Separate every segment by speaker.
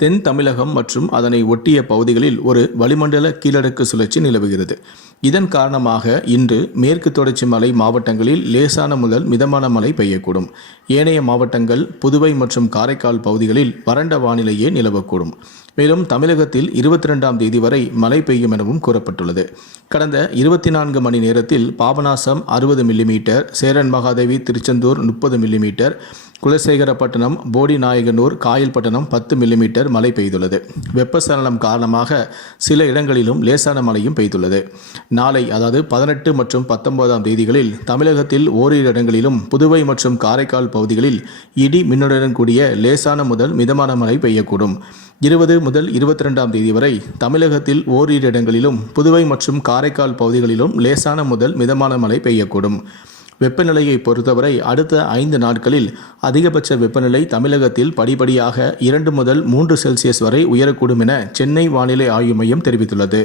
Speaker 1: தென் தமிழகம் மற்றும் அதனை ஒட்டிய பகுதிகளில் ஒரு வளிமண்டல கீழடுக்கு சுழற்சி நிலவுகிறது இதன் காரணமாக இன்று மேற்கு தொடர்ச்சி மலை மாவட்டங்களில் லேசான முதல் மிதமான மழை பெய்யக்கூடும் ஏனைய மாவட்டங்கள் புதுவை மற்றும் காரைக்கால் பகுதிகளில் வறண்ட வானிலையே நிலவக்கூடும் மேலும் தமிழகத்தில் இருபத்தி ரெண்டாம் தேதி வரை மழை பெய்யும் எனவும் கூறப்பட்டுள்ளது கடந்த இருபத்தி நான்கு மணி நேரத்தில் பாபநாசம் அறுபது மில்லிமீட்டர் சேரன் மகாதேவி திருச்செந்தூர் முப்பது மில்லிமீட்டர் குலசேகரப்பட்டினம் போடிநாயகனூர் காயல்பட்டினம் பத்து மில்லிமீட்டர் மழை பெய்துள்ளது வெப்பசலனம் காரணமாக சில இடங்களிலும் லேசான மழையும் பெய்துள்ளது நாளை அதாவது பதினெட்டு மற்றும் பத்தொன்பதாம் தேதிகளில் தமிழகத்தில் ஓரிரு இடங்களிலும் புதுவை மற்றும் காரைக்கால் பகுதிகளில் இடி மின்னுடன் கூடிய லேசான முதல் மிதமான மழை பெய்யக்கூடும் இருபது முதல் இருபத்தி ரெண்டாம் தேதி வரை தமிழகத்தில் ஓரிரு இடங்களிலும் புதுவை மற்றும் காரைக்கால் பகுதிகளிலும் லேசான முதல் மிதமான மழை பெய்யக்கூடும் வெப்பநிலையை பொறுத்தவரை அடுத்த ஐந்து நாட்களில் அதிகபட்ச வெப்பநிலை தமிழகத்தில் படிப்படியாக இரண்டு முதல் மூன்று செல்சியஸ் வரை உயரக்கூடும் என சென்னை வானிலை ஆய்வு மையம் தெரிவித்துள்ளது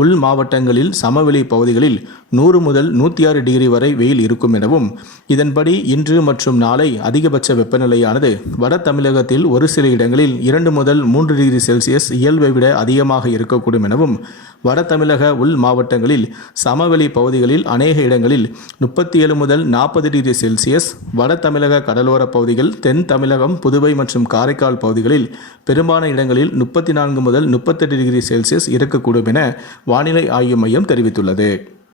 Speaker 1: உள் மாவட்டங்களில் சமவெளி பகுதிகளில் நூறு முதல் நூற்றி ஆறு டிகிரி வரை வெயில் இருக்கும் எனவும் இதன்படி இன்று மற்றும் நாளை அதிகபட்ச வெப்பநிலையானது வட தமிழகத்தில் ஒரு சில இடங்களில் இரண்டு முதல் மூன்று டிகிரி செல்சியஸ் இயல்பை விட அதிகமாக இருக்கக்கூடும் எனவும் வட தமிழக உள் மாவட்டங்களில் சமவெளி பகுதிகளில் அநேக இடங்களில் முப்பத்தி ஏழு முதல் நாற்பது டிகிரி செல்சியஸ் வட தமிழக கடலோர பகுதிகள் தென் தமிழகம் புதுவை மற்றும் காரைக்கால் பகுதிகளில் பெரும்பாலான இடங்களில் முப்பத்தி நான்கு முதல் முப்பத்தெட்டு டிகிரி செல்சியஸ் இருக்கக்கூடும் என வானிலை ஆய்வு மையம் தெரிவித்துள்ளது